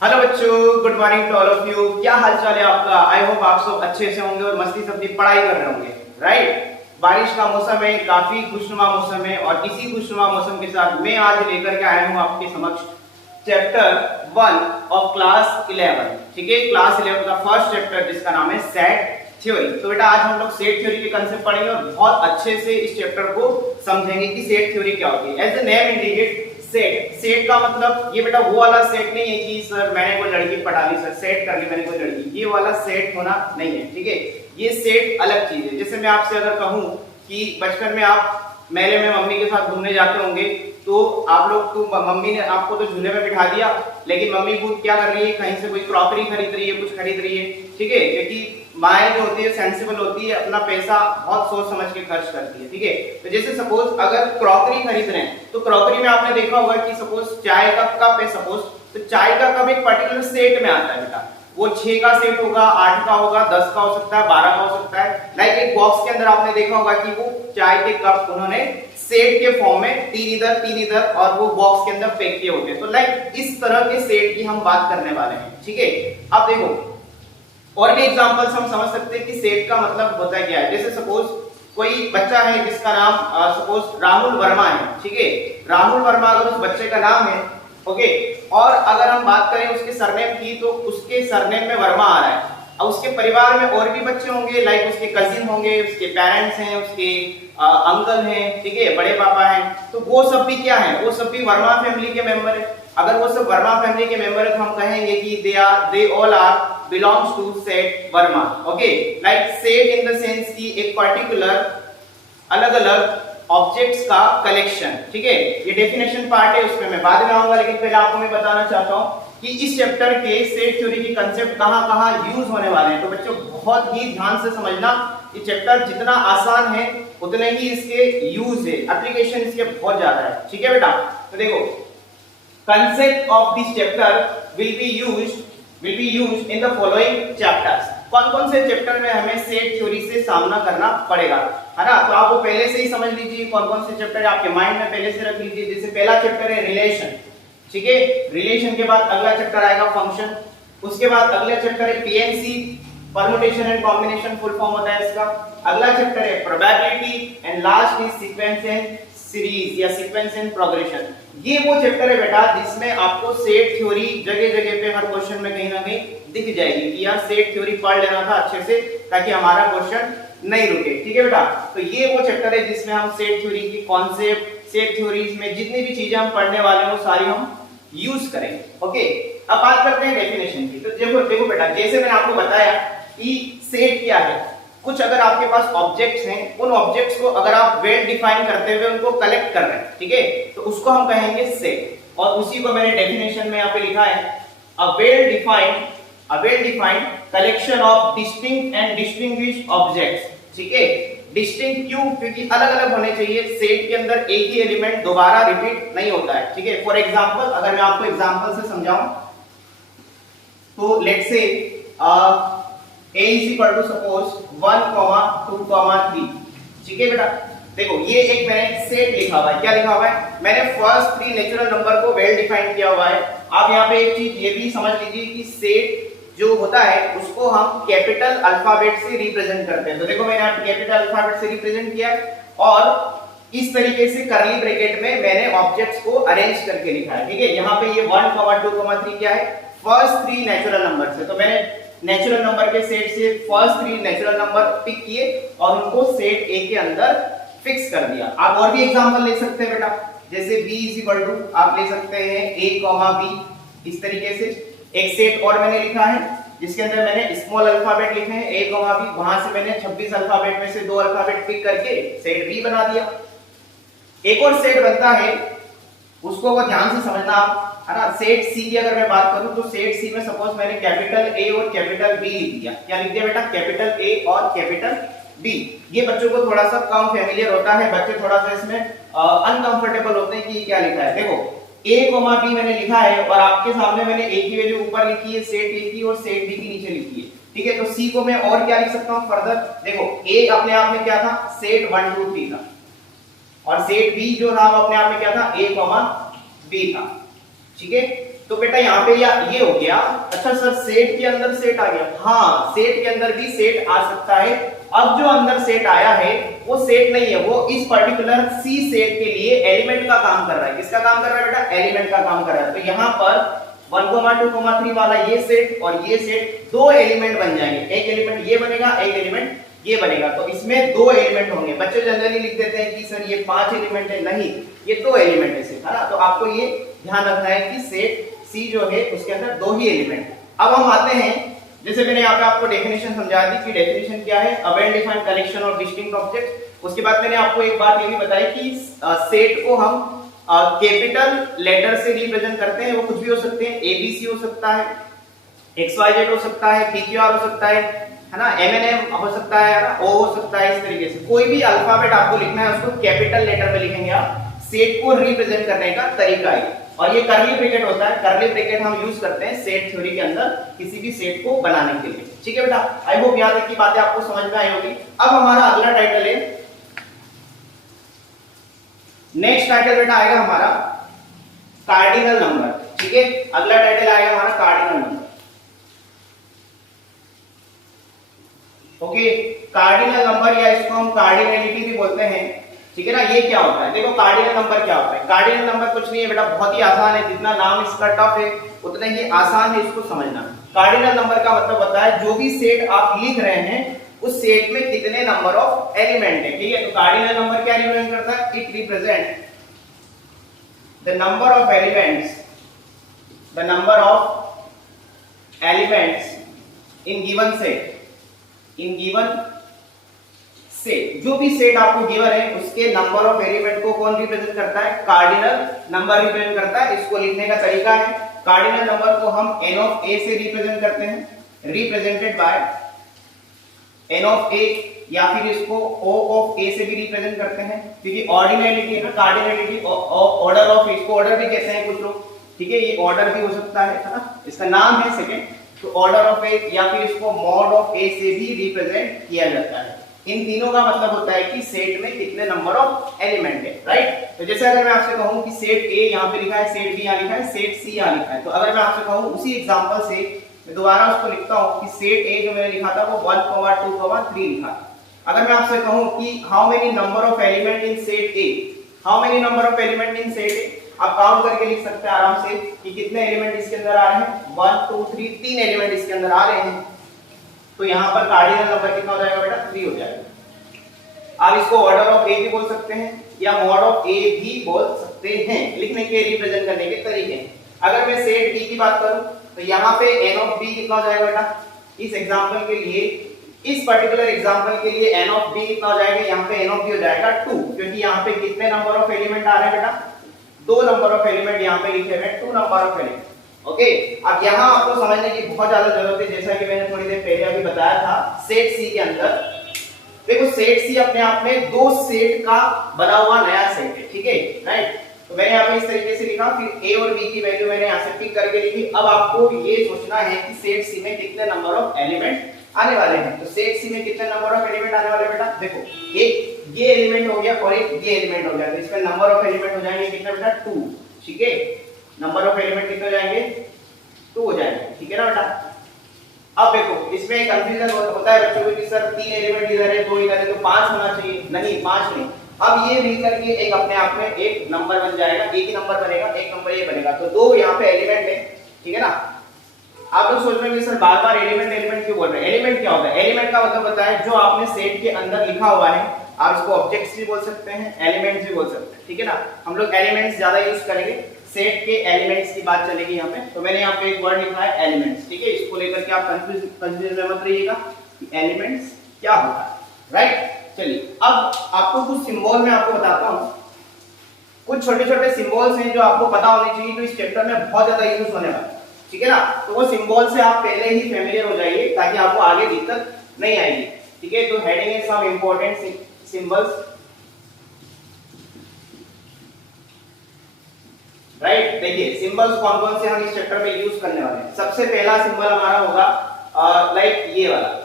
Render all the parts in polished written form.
Hello बच्चों, good morning to all of you. क्या हाल चाल है आपका? आई होप आप सब अच्छे से होंगे और मस्ती से अपनी पढ़ाई कर रहे होंगे, राइट। बारिश का मौसम है, काफी खुशनुमा मौसम है और इसी खुशनुमा मौसम के साथ मैं आज लेकर के आया हूँ आपके समक्ष चैप्टर 1 ऑफ क्लास 11। ठीक है, क्लास 11 का फर्स्ट चैप्टर जिसका नाम है सेट थ्योरी। तो बेटा आज हम लोग सेट थ्योरी के कंसेप्ट पढ़ेंगे और बहुत अच्छे से इस चैप्टर को समझेंगे कि सेट थ्योरी क्या होती है। As the name indicate, set, set का मतलब ये बेटा वो वाला सेट नहीं है कि सर मैंने कोई लड़की पटा ली, सर सेट कर ली मैंने कोई लड़की, ये वाला सेट होना नहीं है। ठीक है, ये सेट अलग चीज है। जैसे मैं आपसे अगर कहूं कि बचपन में आप मेले में मम्मी के साथ घूमने जाते होंगे तो आप लोग तो मम्मी ने आपको तो झूले में बिठा दिया, लेकिन मम्मी खुद क्या कर रही है, कहीं से कोई क्रॉकरी खरीद रही है, कुछ खरीद रही है। ठीक है, क्योंकि माएँ जो होती है सेंसिबल होती है, अपना पैसा बहुत सोच समझ के खर्च करती है। ठीक है, तो जैसे सपोज अगर क्रॉकरी खरीद रहे हैं तो क्रॉकरी में आपने देखा होगा कि सपोज चाय का कप है, सपोज तो चाय का कप एक पर्टिकुलर सेट में आता है बेटा। वो 6 का सेट होगा, 8 का होगा, 10 का हो सकता है, 12 का हो सकता है। लाइक एक बॉक्स के अंदर आपने देखा होगा कि वो चाय के कप उन्होंने सेट के फॉर्म में तीन इधर और वो बॉक्स के अंदर पैक किए होते हैं। तो लाइक इस तरह के सेट की हम बात करने वाले हैं। ठीक है, अब देखो और भी एग्जांपल्स हम समझ सकते हैं कि सेट का मतलब होता क्या है। जैसे सपोज कोई बच्चा है जिसका नाम सपोज राहुल वर्मा है। ठीक है, राहुल वर्मा अगर उस बच्चे का नाम है, ओके, और अगर हम बात करें उसके सरनेम की तो उसके सरनेम में वर्मा आ रहा है। अब उसके परिवार में और भी बच्चे होंगे, लाइक उसके कजिन होंगे, उसके पेरेंट्स हैं, उसके अंकल हैं, ठीक है, बड़े पापा हैं, तो वो सब भी क्या है, वो सब भी वर्मा फैमिली के मेंबर है। अगर वो सब वर्मा फैमिली के मेंबर है तो हम कहेंगे कि they all are belongs to set वर्मा। Okay, like set in the sense की एक पर्टिकुलर अलग अलग ऑब्जेक्ट्स का कलेक्शन। ठीक है, ये डेफिनेशन पार्ट है, उसमें मैं बाद में आऊंगा, लेकिन पहले आपको मैं बताना चाहता हूं कि इस चैप्टर के सेट थ्योरी के कांसेप्ट कहां-कहां यूज होने वाले हैं। तो बच्चों बहुत ही ध्यान से समझना, ये चैप्टर जितना आसान है उतने ही इसके यूज है, एप्लीकेशन इसके बहुत ज्यादा है। ठीक है बेटा, तो देखो concept of this chapter will be used in the following chapters। कौन-कौन से चैप्टर में हमें सेट थ्योरी से सामना करना पड़ेगा, है ना। तो आप वो पहले से ही समझ लीजिए कौन-कौन से चैप्टर आपके माइंड में पहले से रख लीजिए। जैसे पहला चैप्टर है रिलेशन। ठीक है, रिलेशन के बाद अगला चैप्टर आएगा फंक्शन, उसके बाद अगला चैप्टर है PNC, permutation and combination full form होता है इसका। अगला चैप्टर है probability and last is sequence and series या सीक्वेंस एंड प्रोग्रेशन। ये वो चैप्टर है बेटा जिसमें आपको सेट थ्योरी जगह-जगह पे हर क्वेश्चन में कहीं ना कहीं दिख जाएगी कि यार सेट थ्योरी पढ़ लेना था अच्छे से ताकि हमारा क्वेश्चन नहीं रुके। ठीक है बेटा, तो ये वो चैप्टर है जिसमें हम सेट थ्योरी की कॉन्सेप्ट, सेट थ्योरीज में जितनी भी चीजें हम पढ़ने वाले हैं वो सारी हम यूज करेंगे। ओके, अब बात करते हैं डेफिनेशन की। तो देखो बेटा, जैसे मैंने आपको बताया कि सेट क्या है, कुछ अगर आपके पास ऑब्जेक्ट्स हैं, उन ऑब्जेक्ट्स को अगर आप वेल डिफाइन करते हुए उनको कलेक्ट कर रहे हैं, ठीक है, तो उसको हम कहेंगे सेट। और उसी को मैंने डेफिनेशन में यहाँ पे लिखा है, a well defined collection of distinct and distinguished objects. ठीक है, डिस्टिंक्ट क्यों, क्योंकि अलग अलग होने चाहिए। सेट के अंदर एक ही एलिमेंट दोबारा रिपीट नहीं होता है। ठीक है, फॉर एग्जांपल अगर मैं आपको एग्जांपल से समझाऊं तो let's say a is equal to suppose 1, 2, 3। ठीक है बेटा, देखो ये एक मैंने सेट लिखा हुआ है। क्या लिखा हुआ है, मैंने फर्स्ट 3 नेचुरल नंबर को वेल डिफाइन किया हुआ है। आप यहाँ पे एक चीज ये भी समझ लीजिए कि सेट जो होता है उसको हम कैपिटल अल्फाबेट से रिप्रेजेंट करते हैं। तो देखो मैंने यहाँ पे कैपिटल अल्फाबेट से रिप्रेजेंट किया है और इस तरीके से करली ब्रैकेट में मैंने ऑब्जेक्ट्स को अरेंज करके लिखा है। ठीक है, यहाँ पे ये 1, 2, 3 क्या है, फर्स्ट 3 नेचुरल नंबर से। तो मैंने नेचुरल नंबर के सेट से फर्स्ट 3 नेचुरल नंबर पिक किए और उनको सेट ए के अंदर फिक्स कर दिया। आप और भी एग्जांपल ले सकते हैं बेटा, जैसे b इज इक्वल टू आप ले सकते हैं a, b। इस तरीके से एक सेट और मैंने लिखा है जिसके अंदर मैंने स्मॉल अल्फाबेट लिखे हैं a, b। वहां से मैंने 26 अल्फाबेट में से 2 अल्फाबेट पिक करके सेट b बना दिया। एक और सेट बनता है, उसको वो ध्यान से समझना आप, है ना। सेट सी की अगर मैं बात करूं तो सेट सी में सपोज मैंने कैपिटल ए और कैपिटल बी लिख दिया। क्या लिख दिया बेटा, कैपिटल ए और कैपिटल बी। ये बच्चों को थोड़ा सा कम फेमिलियर होता है, बच्चे थोड़ा सा इसमें अनकंफर्टेबल होते हैं कि क्या लिखा है। देखो a, b मैंने लिखा है और आपके सामने मैंने a की वैल्यू ऊपर लिखी है सेट a की और सेट b की नीचे लिखी है। ठीक है, तो c को मैं और क्या लिख सकता हूं फर्दर। देखो a अपने आप में क्या था, सेट 1, 2, 3 था और सेट b जो था अपने आप में क्या था, a, b था। ठीक है, तो बेटा यहाँ पे ये हो गया। अच्छा सर सेट के अंदर सेट आ गया, हाँ सेट के अंदर भी सेट आ सकता है। अब जो अंदर सेट आया है वो सेट नहीं है, वो इस पर्टिकुलर सी सेट के लिए एलिमेंट का काम कर रहा है। किसका काम कर रहा है बेटा? एलिमेंट का काम कर रहा है। तो यहाँ पर 1, 2, 3 वाला ये सेट और ये सेट दो एलिमेंट बन जाएंगे। एक एलिमेंट ये बनेगा, एक एलिमेंट ये बनेगा। तो इसमें दो एलिमेंट होंगे। बच्चे जनरली लिख देते हैं कि सर ये 5 एलिमेंट है, नहीं ये 2 एलिमेंट है सिर्फ, है ना। तो आपको ये ध्यान रखना है कि सेट सी जो है उसके अंदर 2 ही एलिमेंट। अब हम आते हैं, जैसे मैंने यहाँ पे आपको डेफिनेशन समझा दी कि डेफिनेशन क्या है, a well defined collection of distinct objects. उसके बाद मैंने आपको एक बात ये भी बताई कि सेट को हम कैपिटल लेटर से रिप्रेजेंट करते हैं। वो कुछ भी हो सकते हैं, एबीसी हो सकता है, XYZ हो सकता है, PQR हो सकता है ना, MNM हो सकता है ना, O हो सकता है। इस तरीके से कोई भी अल्फाबेट आपको लिखना है उसको कैपिटल लेटर में लिखेंगे आप। सेट को रिप्रेजेंट करने का तरीका है। और ये कर्ली ब्रैकेट होता है, कर्ली ब्रैकेट हम यूज करते हैं सेट थ्योरी के अंदर किसी भी सेट को बनाने के लिए। ठीक है बेटा, आई होप याद की बातें आपको समझ में आई होगी। अब हमारा अगला टाइटल है, नेक्स्ट टाइटल बेटा आएगा हमारा कार्डिनल नंबर। ठीक है, अगला टाइटल आएगा हमारा cardinal number. Okay, cardinal number या इसको हम कार्डिनलिटी भी बोलते हैं। ठीक है ना, ये क्या होता है? देखो कार्डिनल नंबर क्या होता है। कार्डिनल नंबर कुछ नहीं है बेटा, बहुत ही आसान है। जितना नाम इसका टफ है उतना ही आसान है इसको समझना। कार्डिनल नंबर का मतलब होता है जो भी सेट आप लिख रहे हैं उस सेट में कितने नंबर ऑफ एलिमेंट है। ठीक है, तो कार्डिनल नंबर क्या रिप्रेजेंट करता है? It represent the number of elements, the number of elements in given set, in given set. जो भी सेट आपको गिवन है उसके नंबर ऑफ एलिमेंट को कौन रिप्रेजेंट करता है? कार्डिनल नंबर रिप्रेजेंट करता है। इसको लिखने का तरीका है, कार्डिनल नंबर को हम n ऑफ a से रिप्रेजेंट करते हैं, represented by n of a, या फिर इसको o ऑफ a से भी रिप्रेजेंट करते हैं, क्योंकि ऑर्डिनलिटी है ना, कार्डिनलिटी ऑर्डर ऑफ, इसको ऑर्डर भी कहते हैं कुछ लोग। ठीक है, ये ऑर्डर भी हो सकता है ना, इसका नाम है सेकंड। तो ऑर्डर ऑफ ए या फिर इसको मॉड ऑफ ए से भी रिप्रेजेंट किया जाता है। इन तीनों का मतलब होता है कि सेट में कितने नंबर ऑफ एलिमेंट है, राइट। तो जैसे अगर मैं आपसे कहूं कि सेट ए यहाँ पे लिखा है, सेट बी यहाँ लिखा है, सेट सी यहाँ लिखा है, तो अगर मैं आपसे कहूं उसी एग्जांपल से मैं दोबारा उसको लिखता हूं कि सेट ए जो मैंने लिखा था वो 1, 2, 3 लिखा। अगर मैं आपसे कहूं कि how many number of element in set A, how many number of element in set ए, आप काउंट करके लिख सकते हैं आराम से कि कितने एलिमेंट इसके अंदर आ रहे हैं। 1, 2, 3, 3 एलिमेंट इसके अंदर आ रहे हैं। तो यहाँ पर कार्डिनल नंबर कितना हो जाएगा बेटा? 3 हो जाएगा। आप इसको ऑर्डर ऑफ ए भी बोल सकते हैं या मॉड ऑफ ए भी बोल सकते हैं, लिखने के रिप्रेजेंट करने के तरीके। अगर मैं सेट बी की बात करूं तो यहाँ पे n ऑफ बी कितना हो जाएगा बेटा? इस एग्जांपल के लिए, इस पर्टिकुलर एग्जांपल के लिए n ऑफ बी कितना हो जाएगा? यहाँ पे n ऑफ बी हो जाएगा 2, क्योंकि यहाँ पे कितने नंबर ऑफ एलिमेंट आ रहे हैं बेटा? 2 नंबर ऑफ एलिमेंट यहाँ पे लिखे हुए हैं, 2 नंबर ऑफ एलिमेंट। ओके, अब यहाँ आपको समझने की बहुत ज्यादा जरूरत है, जैसा कि मैंने थोड़ी देर पहले अभी बताया था। सेट सी के अंदर देखो, सेट सी अपने आप में 2 सेट का बना हुआ नया सेट है। ठीक है, राइट। तो मैंने यहाँ पे इस तरीके से लिखा, फिर a और b की वैल्यू मैंने यहाँ से पिक करके लिखी। अब आपको ये सोचना है कि सेट सी में कितने नंबर ऑफ एलिमेंट आने वाले हैं। तो सेट सी में कितने नंबर ऑफ एलिमेंट आने वाले बेटा? देखो, एक ये एलिमेंट हो गया और एक ये एलिमेंट हो गया, तो इसमें नंबर ऑफ एलिमेंट हो जाएंगे कितने बेटा? 2। ठीक है, नंबर ऑफ एलिमेंट कितने हो जाएंगे? 2 हो जाएंगे। ठीक है ना बेटा। अब देखो, इसमें एक कंफ्यूजन होता है बच्चों को कि सर 3 एलिमेंट इधर है, 2 इधर है, तो 5 होना चाहिए। नहीं, 5 नहीं। अब ये मिलकर के एक अपने आप में एक नंबर बन जाएगा, एक ही नंबर बनेगा, एक नंबर ये बनेगा। तो 2 यहाँ पे एलिमेंट है। ठीक है ना। आप लोग सोच रहे हैं सर बार बार एलिमेंट एलिमेंट क्यों बोल रहे हैं? एलिमेंट क्या होता है? एलिमेंट का मतलब होता है जो आपने सेट के अंदर लिखा हुआ है। आप इसको ऑब्जेक्ट्स भी बोल सकते हैं, एलिमेंट्स भी बोल सकते हैं। ठीक है ना, हम लोग एलिमेंट्स ज्यादा यूज करेंगे, सेट के एलिमेंट्स की बात चलेगी यहाँ पे। तो मैंने यहाँ पे एक वर्ड लिखा है एलिमेंट्स। ठीक है, इसको लेकर के आप कंफ्यूज मत रहिएगा कि एलिमेंट्स क्या होता है, राइट। चलिए, अब आपको कुछ सिंबल में आपको बताता हूँ। कुछ छोटे छोटे सिंबल्स हैं जो आपको पता होने चाहिए, जो इस चैप्टर में बहुत ज्यादा यूज होने वाले हैं। ठीक है ना, तो वो सिंबल से आप पहले ही फेमिलियर हो जाइए ताकि आपको आगे दिक्कत नहीं आएगी। ठीक है, तो हेडिंग है सम इंपॉर्टेंट सिंबल्स, राइट। देखिए सिंबल्स कौन कौन से हम इस चैप्टर में यूज करने वाले हैं। सबसे पहला सिंबल हमारा होगा लाइक ये वाला,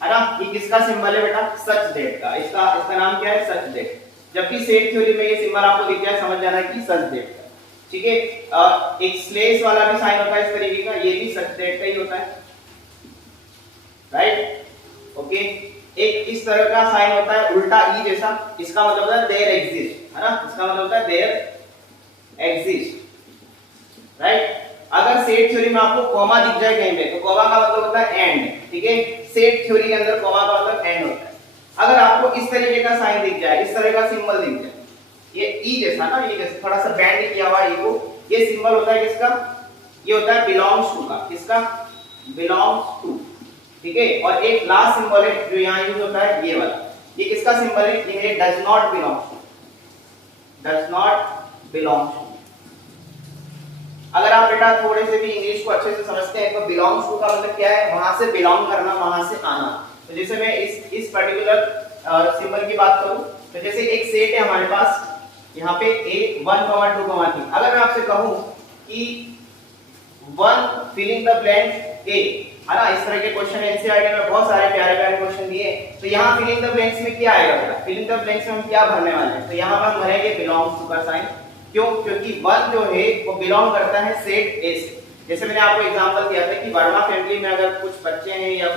है ना। ये किसका सिंबल है बेटा? सच दैट का। इसका नाम क्या है? Such that. जब भी सेट थ्योरी में ये सिंबल आपको दिख जाए समझ जाना कि सच दैट का। ठीक है। एक स्लेश वाला भी साइन होता है इस तरीके का, ये भी सच दैट का ही होता है, राइट, ओके। एक इस तरह का साइन होता है उल्टा ई जैसा, इसका मतलब होता है देयर एग्जिस्ट, है ना, इसका मतलब होता है देयर एग्जिस्ट, राइट। अगर सेट थ्योरी में आपको कॉमा दिख जाए कहीं पे तो कॉमा का मतलब होता है एंड, ठीक है। सेट थ्योरी के अंदर कॉमा का मतलब एंड होता है। अगर आपको इस तरीके का साइन दिख जाए, इस तरह का सिंबल दिख जाए, ये ई जैसा ना, ये जैसा थोड़ा सा बैंड किया हुआ है, ये सिंबल होता है किसका, ये होता है बिलोंग्स टू का, किसका, बिलोंग्स टू, ठीक है। और एक लास्ट सिंबल है जो यहां यूज होता है, ये वाला, ये किसका सिंबल है, ये है does not belong to, does not belong to. अगर आप बेटा थोड़े से भी इंग्लिश को अच्छे से समझते हैं तो बिलोंग्स टू का मतलब क्या है, वहां से बिलोंग करना, वहां से आना। तो जैसे मैं इस पर्टिकुलर सिंबल की बात करूं तो जैसे एक सेट है हमारे पास यहाँ पे A 1, 2, 3, अगर मैं आपसे कहूं कि 1 फिलिंग द ब्लैंक A, है ना, इस तरह के क्वेश्चन एनसीईआरटी में बहुत सारे प्यारे प्यारे क्वेश्चन दिए, तो यहाँ फिलिंग द ब्लैंक्स में क्या आएगा बेटा, फिलिंग द ब्लैंक्स में हम क्या भरने वाले हैं, तो यहाँ पर हम भरेंगे बिलोंग्स टू का साइन। क्यों, क्योंकि 1 जो है वो बिलोंग करता है सेट A से। जैसे मैंने आपको एग्जांपल दिया था कि वर्मा फैमिली में अगर कुछ बच्चे हैं या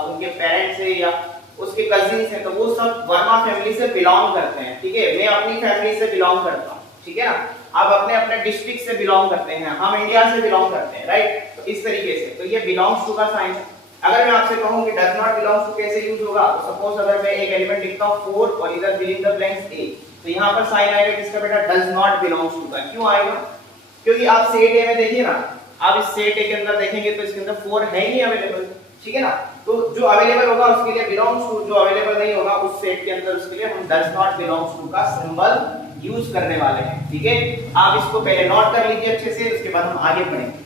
उनके पेरेंट्स हैं या उसके कजिन्स हैं तो वो सब वर्मा फैमिली से बिलोंग करते हैं, ठीक है। मैं अपनी फैमिली से बिलोंग करता हूँ, ठीक है ना, आप अपने अपने डिस्ट्रिक्ट से बिलोंग करते हैं, हम इंडिया से बिलोंग करते हैं, राइट। तो इस तरीके से तो ये बिलोंग्स टू का साइन है। अगर मैं आपसे कहूं कि डज नॉट बिलोंग्स टू कैसे यूज होगा, तो सपोज अगर मैं एक एलिमेंट लिखता हूं 4 और इधर फिलिंग द ब्लैंक्स A, तो यहां पर साइन आएगा किसका बेटा, डज नॉट बिलोंग्स टू का। क्यों आएगा, क्योंकि आप सेट A में देखिए ना, आप इस सेट A के अंदर देखेंगे तो इसके अंदर 4 है ही नहीं अवेलेबल, ठीक है ना। तो जो अवेलेबल होगा उसके लिए बिलोंग्स टू, जो अवेलेबल नहीं होगा उस सेट के अंदर उसके लिए हम डज नॉट बिलोंग्स टू का सिंबल यूज करने वाले हैं, ठीक है। आप इसको पहले नोट कर लीजिए अच्छे से, उसके बाद हम आगे बढ़ेंगे।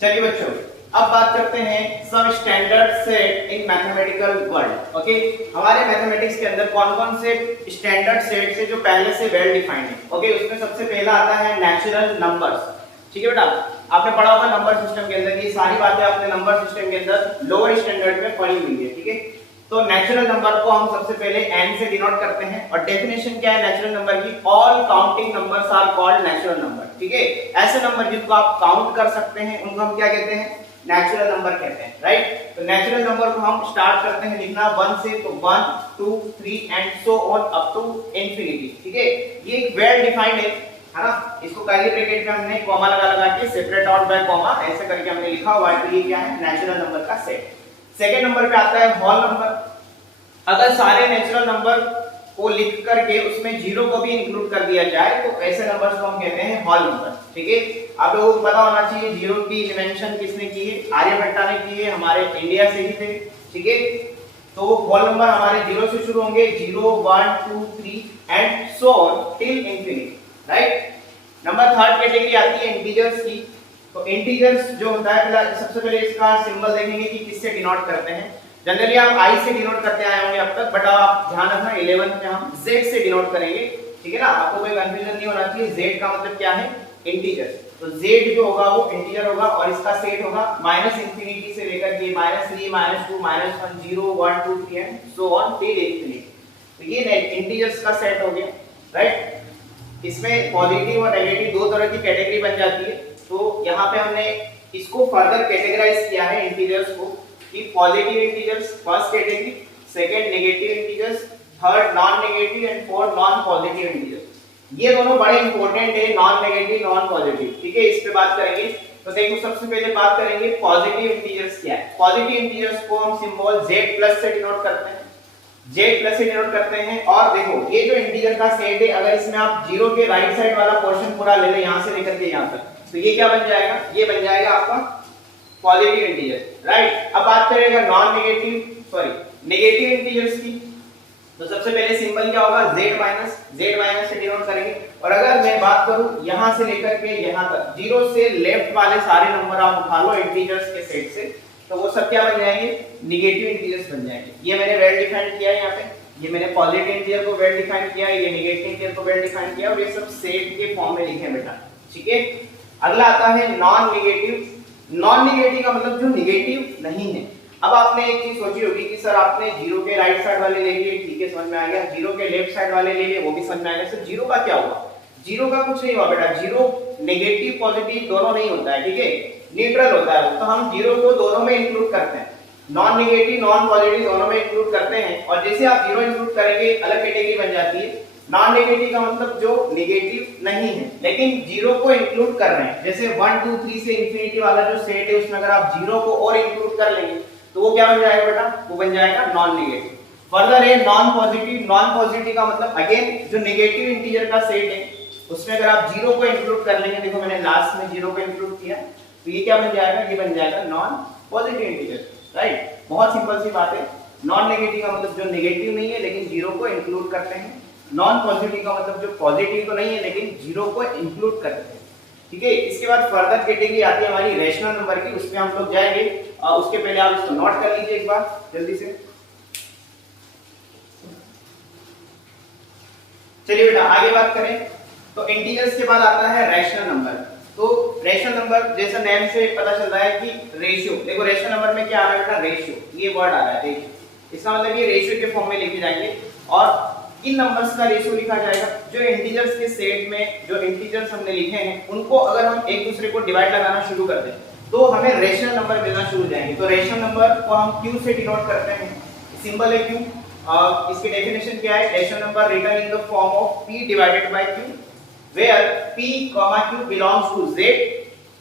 चलिए बच्चों, अब बात करते हैं some standard set in mathematical world, okay. हमारे मैथमेटिक्स के अंदर कौन कौन से स्टैंडर्ड सेट्स है जो पहले से वेल डिफाइंड है, ओके। उसमें सबसे पहला आता है नेचुरल नंबर्स, ठीक है बेटा। आपने पढ़ा होगा नंबर सिस्टम के अंदर, ये सारी बातें आपने नंबर सिस्टम के अंदर लोअर स्टैंडर्ड में पढ़ी हुई है, ठीक है। तो नेचुरल नंबर को हम सबसे पहले n से डिनोट करते हैं, और डेफिनेशन क्या है नेचुरल नंबर की, all counting numbers are called natural number, ठीक है। ऐसे नंबर जिनको आप काउंट कर सकते हैं उनको हम क्या कहते हैं, नेचुरल नंबर कहते हैं, राइट। तो नेचुरल नंबर को हम स्टार्ट करते हैं लिखना 1 से, तो 1 2 3 and so on up to infinity, ठीक है। ये एक वेल डिफाइंड है ना, इसको कर्ली ब्रैकेट में हमने कॉमा लगा के सेपरेट आउट बाय कॉमा ऐसे करके हमने लिखा हुआ है, तो ये क्या है, नेचुरल नंबर का सेट। सेकंड नंबर पे आता है होल नंबर। अगर सारे नेचुरल नंबर को लिख करके उसमें जीरो को भी इंक्लूड कर दिया जाए तो ऐसे नंबर्स को हम कहते हैं होल नंबर, ठीक है। आप लोगों को पता होना चाहिए जीरो की इन्वेंशन किसने की है, आर्यभट्ट ने की है, हमारे इंडिया से ही थे, ठीक है। तो होल नंबर हमारे जीरो से शुरू होंगे, 0 1 2 3 and so on till infinity, right. Number third category आती है इंटीजर्स की। तो इंटीजर्स जो होता है, सबसे पहले इसका सिंबल देखेंगे कि किससे डिनोट करते हैं। जनरली आप i से डिनोट करते आए होंगे अब तक, बट आप ध्यान रखना 11th में हम z से डिनोट करेंगे, ठीक है ना। आपको कोई कंफ्यूजन नहीं होना चाहिए। z का मतलब क्या है, इंटीजर। तो z जो होगा वो इंटीजर होगा और इसका सेट होगा माइनस इंफिनिटी से लेकर के -3 -2 -1 0 1 2 3 and so on till infinity. तो ये इंटीजर्स का सेट हो गया, राइट। इसमें पॉजिटिव और नेगेटिव दो तरह की कैटेगरी बन जाती है। तो यहाँ पे हमने इसको फर्दर कैटेगराइज किया है इंटीजर्स को, कि positive integers first category, second negative integers, third non negative and fourth non positive integers. ये दोनों बड़े इंपॉर्टेंट है, नॉन नेगेटिव नॉन पॉजिटिव, ठीक है। इस पे बात करेंगे। तो देखो सबसे पहले बात करेंगे पॉजिटिव इंटीजर्स क्या है। पॉजिटिव इंटीजर्स को हम सिंबल z+ से डिनोट करते हैं, z+ से डिनोट करते हैं। और देखो ये जो इंटीजर का सेट है, अगर इसमें आप जीरो के राइट साइड वाला पोर्शन पूरा ले लें यहां से लेकर के यहां तक, तो ये क्या बन जाएगा, ये बन जाएगा आपका पॉजिटिव इंटीजर, राइट। अब बात करेंगे नेगेटिव इंटीजर्स की। तो सबसे पहले सिंबल क्या होगा, z- से डिनोट करेंगे। और अगर मैं बात करूं यहां से लेकर के यहां तक, जीरो से लेफ्ट वाले सारे नंबर आप उठा लो इंटीजर्स के सेट से, तो वो सब क्या बन जाएंगे, नेगेटिव इंटीजर्स बन जाएंगे। ये मैंने वेल डिफाइन किया है यहाँ पे, ये मैंने पॉजिटिव इंटीजर को वेल डिफाइन किया है, ये नेगेटिव इंटीजर को वेल डिफाइन किया, और ये सब सेट के फॉर्म में लिखे हैं बेटा, ठीक है। अगला आता है नॉन नेगेटिव। नॉन नेगेटिव का मतलब जो नेगेटिव नहीं है। अब आपने एक चीज सोची होगी कि सर आपने जीरो के राइट साइड वाले ले लिए, ठीक है समझ में आ गया, जीरो के लेफ्ट साइड वाले ले लिए, वो भी समझ में आ गया। सर जीरो का क्या हुआ? जीरो का कुछ नहीं हुआ बेटा, जीरो नेगेटिव पॉजिटिव दोनों नहीं होता है, ठीक है, न्यूट्रल होता है। तो हम जीरो को दोनों में इंक्लूड करते हैं, नॉन नेगेटिव नॉन पॉजिटिव दोनों में इंक्लूड करते हैं। और जैसे आप जीरो इंक्लूड करेंगे अलग कैटेगरी बन जाती है। नॉन नेगेटिव का मतलब जो नेगेटिव नहीं है लेकिन जीरो को इंक्लूड कर रहे हैं। जैसे 1 2 3 से इंफिनिटी वाला जो सेट है उसमें अगर आप जीरो को और इंक्लूड कर लेंगे तो वो क्या बन जाएगा बेटा? वो बन जाएगा नॉन नेगेटिव। फर्दर है नॉन पॉजिटिव। नॉन पॉजिटिव का मतलब अगेन जो नेगेटिव इंटीजर का सेट है उसमें अगर आप जीरो को इंक्लूड कर लेंगे, देखो मैंने लास्ट में जीरो को इंक्लूड किया, तो ये क्या बन जाएगा? ये बन जाएगा नॉन पॉजिटिव इंटीजर, राइट। बहुत सिंपल सी बात है। नॉन नेगेटिव का मतलब जो नेगेटिव नहीं है लेकिन जीरो को इंक्लूड करते हैं। नॉन पॉजिटिव का मतलब जो पॉजिटिव तो नहीं है लेकिन जीरो को इंक्लूड करते हैं, ठीक है। इसके बाद फर्दर कैटेगरी आती है हमारी रेशनल नंबर की, उसमें हम लोग जाएंगे। उसके पहले आप इसको नोट कर लीजिए एक बार जल्दी से। चलिए बेटा आगे बात करें तो इंटीजर्स के बाद आता है रैशनल नंबर। तो रैशनल नंबर जैसा नेम से पता चल रहा है कि रेशियो। देखो रैशनल नंबर में क्या आ रहा है बेटा? रेशियो, ये वर्ड आ रहा है रेशियो। इसका मतलब ये रेशियो के फॉर्म में लेके जाएंगे और इन नंबर्स का रेशियो लिखा जाएगा। जो इंटीजर्स के सेट में जो इंटीजर्स हमने लिखे हैं उनको अगर हम एक दूसरे को डिवाइड लगाना शुरू कर दें तो हमें रेशनल नंबर मिलना शुरू हो जाएंगे। तो रेशनल नंबर को हम q से डिनोट करते हैं, सिंबल है q। इसकी डेफिनेशन क्या है? Rational number written in the form of p divided by q where p, q belongs to z।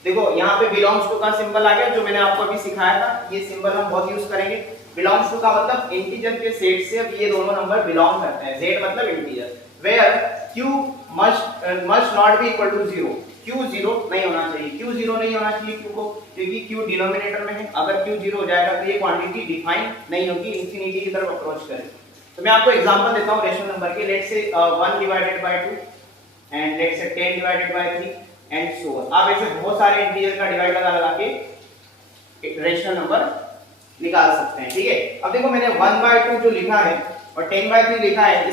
देखो यहाँ पे बिलोंग्स टू का सिंबल आ गया जो मैंने आपको अभी सिखाया था, ये सिंबल हम बहुत यूज करेंगे। बिलोंग्स टू का मतलब इंटीजर के सेट से अब ये दोनों नंबर बिलोंग करते हैं, z मतलब integer. Where q must not be equal to 0, q 0 नहीं होना चाहिए। q 0 नहीं होना चाहिए q को, क्योंकि q डिनोमिनेटर में है। अगर q 0 हो जाएगा तो ये क्वांटिटी डिफाइन नहीं होगी, इंफिनिटी की तरफ अप्रोच करें। तो मैं आपको एग्जांपल देता हूं रेशनल नंबर के। Let's say 1 divided by 2 and let's say 10 divided by 3 and so on. आप ऐसे बहुत सारे इंटीजर का डिवाइड लगा के एक रेशनल नंबर निकाल सकते हैं, ठीक है। अब देखो मैंने 1/2 जो लिखा है और 10/3 लिखा है,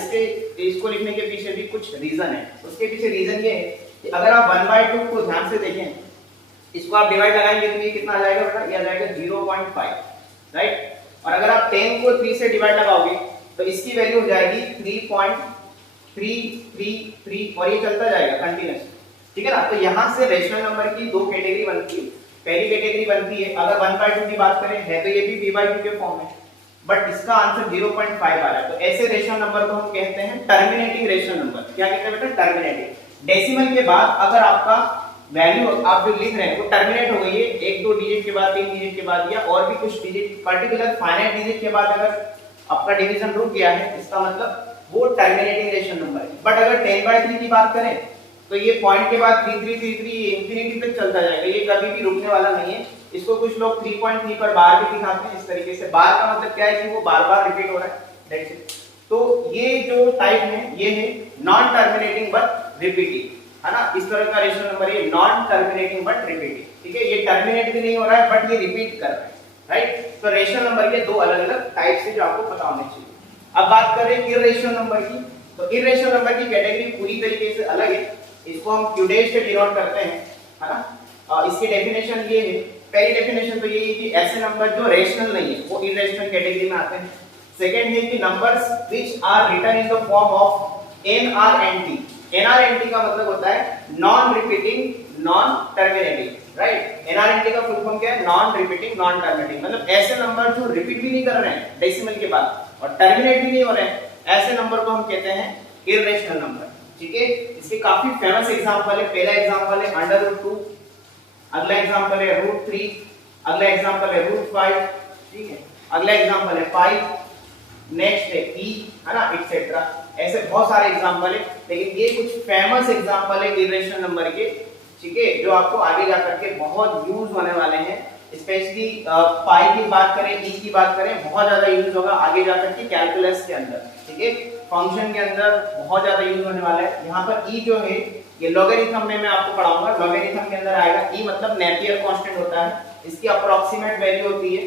इसको लिखने के पीछे भी कुछ रीजन है। उसके पीछे रीजन ये है कि अगर आप 1/2 को ध्यान से देखें, इसको आप डिवाइड लगाएंगे तो ये कितना आ जाएगा बेटा? ये आ जाएगा 0.5, राइट। और अगर आप 10 को 3 से डिवाइड लगाओगे तो इसकी वैल्यू हो जाएगी 3.333 और ये चलता जाएगा कंटीन्यूअस, ठीक है ना। तो यहां से रेशनल नंबर की दो कैटेगरी बनती है। पहली कैटेगरी बनती है अगर 1/2 की बात करें है तो ये भी b/2 के फॉर्म में, बट इसका आंसर 0.5 आ रहा है। तो ऐसे रेशनल नंबर को हम कहते हैं टर्मिनेटिंग रेशनल नंबर। क्या कहते हैं बेटा? टर्मिनेटिंग। डेसिमल के बाद अगर आपका वैल्यू आप जो लिख रहे हैं वो टर्मिनेट हो गई है 1 2 डिजिट के बाद, 3 डिजिट के बाद या और भी कुछ डिजिट, पर्टिकुलर फाइनाइट डिजिट के बाद अगर आपका डिवीजन रुक गया है, इसका मतलब वो टर्मिनेटिंग रेशनल नंबर है। बट अगर 10/3 की बात करें तो ये पॉइंट के बाद 3333 इंफिनिटी तक चलता जाएगा, ये कभी भी रुकने वाला नहीं है। इसको कुछ लोग 3.3 पर बार भी दिखाते हैं इस तरीके से। बार का मतलब क्या है कि वो बार-बार रिपीट हो रहा है, दैट्स इट। तो ये जो टाइप है ये है नॉन टर्मिनेटिंग बट रिपीटिंग, है ना। इस तरह का रेशनल नंबर है नॉन टर्मिनेटिंग बट रिपीटिंग, ठीक है। ये टर्मिनेट भी नहीं हो रहा है बट ये रिपीट कर रहा है, राइट। तो रेशनल नंबर के दो अलग-अलग टाइप्स है जो आपको पता होने चाहिए। अब बात करें इर्रेशनल नंबर की, तो इर्रेशनल नंबर की कैटेगरी पूरी तरीके से अलग है। इसको हम q डैश से डिनोट करते हैं, है ना। इसकी डेफिनेशन ये है, पहली डेफिनेशन तो ये है कि ऐसे नंबर जो रेशनल नहीं है वो इर्रेशनल कैटेगरी में आते हैं। सेकंड है कि numbers which are written in the form of NRNT। NRNT का मतलब होता है non repeating non terminating, right. NRNT का फुल फॉर्म क्या है? Non repeating non terminating. मतलब ऐसे नंबर जो रिपीट भी नहीं कर रहे हैं डेसिमल के बाद और टर्मिनेट भी नहीं हो रहे हैं, ऐसे नंबर को हम कहते हैं इर्रेशनल नंबर, ठीक है। इसके काफी फेमस एग्जांपल है। पहला एग्जांपल है √2, अगला एग्जांपल है √3, अगला एग्जांपल है √5, ठीक है। अगला एग्जांपल है 5, नेक्स्ट है e, है ना, एक्सेट्रा। ऐसे बहुत सारे एग्जांपल है, लेकिन ये कुछ फेमस एग्जांपल है इर्रेशनल नंबर के, ठीक है, जो आपको आगे जाकर के बहुत यूज होने वाले हैं। स्पेशली पाई की बात करें, e की बात करें, बहुत ज्यादा यूज होगा आगे जाकर के कैलकुलस के अंदर, ठीक है। फंक्शन के अंदर बहुत ज्यादा यूज होने वाला है। यहाँ पर e जो है ये लॉगरिथम में मैं आपको पढ़ाऊंगा, लॉगरिथम के अंदर आएगा। e मतलब नेपियर कांस्टेंट होता है, इसकी अप्रोक्सीमेट वैल्यू होती है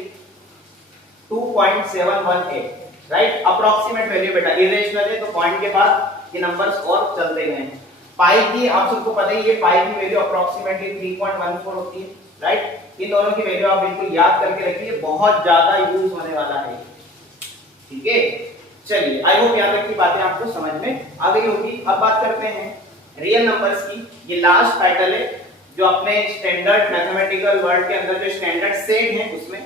2.718, राइट। अप्रोक्सीमेट वैल्यू बेटा, इरेशनल है तो पॉइंट के बाद ये नंबर्स और चलते गए हैं। पाई की आप सबको पता ही है, पाई की वैल्यू अप्रोक्सीमेटली 3.14 होती है, राइट। इन दोनों की वैल्यू आप बिल्कुल याद करके रखिए, बहुत ज्यादा यूज होने वाला है। ठीक है, चलिए आई होप यहाँ तक की बातें आपको समझ में आ गई होगी। अब बात करते हैं रियल नंबर्स की। ये लास्ट टाइटल है जो अपने स्टैंडर्ड मैथमेटिकल वर्ड के अंदर जो स्टैंडर्ड सेट है उसमें,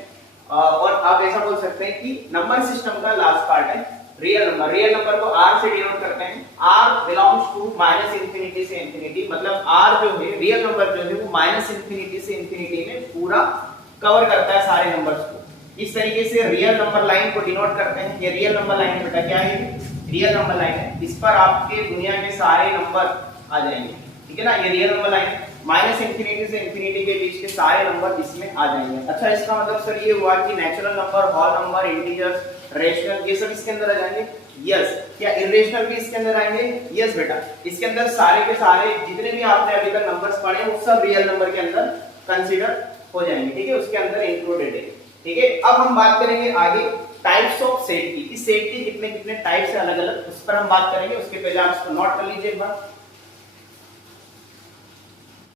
और आप ऐसा बोल सकते हैं कि नंबर सिस्टम का लास्ट पार्ट है रियल नंबर। रियल नंबर को r से डिनोट करते हैं। r belongs to minus infinity से इंफिनिटी, मतलब r जो है रियल नंबर जो है वो माइनस इंफिनिटी से इंफिनिटी में पूरा कवर करता है सारे नंबर्स को। इस तरीके से रियल नंबर लाइन को डिनोट करते हैं। ये रियल नंबर लाइन है बेटा, क्या है? रियल नंबर लाइन है। इस पर आपके दुनिया के सारे नंबर आ जाएंगे, ठीक है ना। ये real number line minus infinity से इंफिनिटी के बीच के सारे नंबर इसमें आ जाएंगे। अच्छा, इसका मतलब सर ये हुआ कि natural number, whole number, integers, rational, ये सब इसके अंदर आ जाएंगे? यस। क्या इरेशनल भी इसके अंदर आएंगे? यस बेटा, इसके अंदर सारे के सारे जितने भी आपने अभी तक नंबर्स पढ़े वो सब रियल नंबर के अंदर कंसीडर हो जाएंगे, ठीक है, उसके अंदर इंक्लूडेड है। ठीक है, अब हम बात करेंगे आगे टाइप्स ऑफ सेट की। इस सेट के कितने कितने टाइप्स है अलग अलग, उस पर हम बात करेंगे। उसके पहले आप इसको नोट कर लीजिए एक बार।